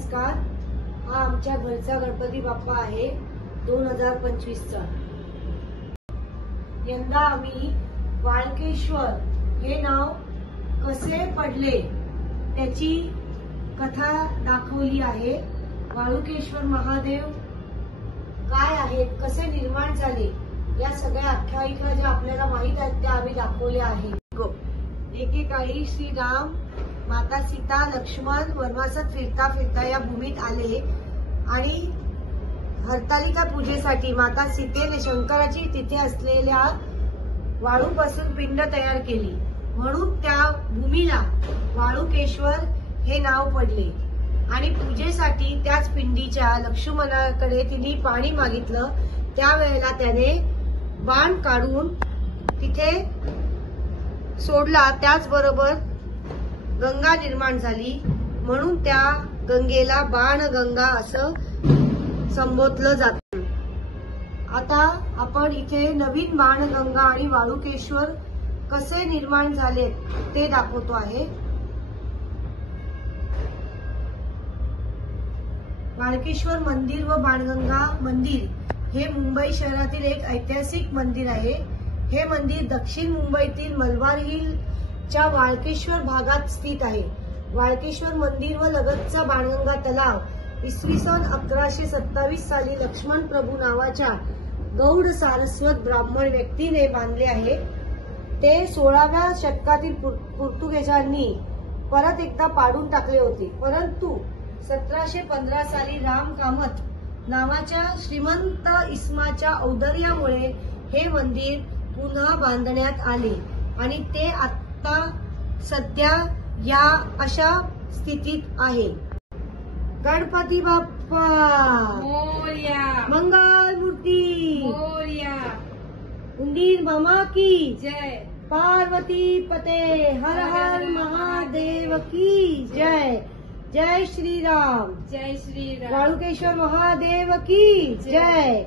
नमस्कार। हा आमच्या घरचा गणपती बाप्पा आहे 2025 चा। यंदा आम्ही वाळकेश्वर हे नाव कसे पडले त्याची कथा दाखवली आहे। वाळुकेश्वर महादेव काय आहेत, कसे निर्माण झाले, या सगळ्या आख्यायिका ज्या आपल्याला माहित आहेत त्या आम्ही दाखवल्या आहेत। एकेकाळी श्रीराम, माता सीता, लक्ष्मण वनवासात फिरता फिरता या भूमीत आले आणि हरतालिका पूजेसाठी माता सीतेने शंकराची तिथे असलेल्या वाळूपासून पिंड तयार केली, म्हणून त्या भूमीला वाळुकेश्वर हे नाव पडले। आणि पूजेसाठी त्याच पिंडीच्या लक्ष्मणाकडे तिने पाणी मागितलं, त्यावेळेला त्याने बाण काढून तिथे सोडला, त्याचबरोबर गंगा निर्माण झाली, म्हणून त्या गंगेला बाणगंगा असं संबोधलं जातं। आता आपण इथे नवीन बाणगंगा आणि वाळुकेश्वर कसे निर्माण झाले ते दाखवतो आहे। वाळकेश्वर मंदिर व बाणगंगा मंदिर हे मुंबई शहरातील एक ऐतिहासिक मंदिर आहे। हे मंदिर दक्षिण मुंबईतील मलबार हिलच्या वाळकेश्वर भागात स्थित आहे। वाळकेश्वर मंदिर व लगतचा बाणगंगा तलाव इसवी सन 1127 साली लक्ष्मण प्रभू नावाच्या गौड सारस्वत ब्राह्मण व्यक्तीने बांधले आहे। ते 16व्या शतकातील पोर्तुगीजांनी परत एकदा पाडून टाकले होते, परंतु 1715 साली राम कामत नावाच्या श्रीमंत इसमाच्या औदार्यामुळे हे मंदिर पुन्हा बांधण्यात आले आणि ते आता सध्या या अशा स्थितीत आहे। गणपती बाप्पा मोरया, मंगल मूर्ती मोरया, उंदीर मामा की जय, पार्वती पते हर हर महादेव की जय। जय श्री राम, जय श्री राम, वाळुकेश्वर महादेव की जय।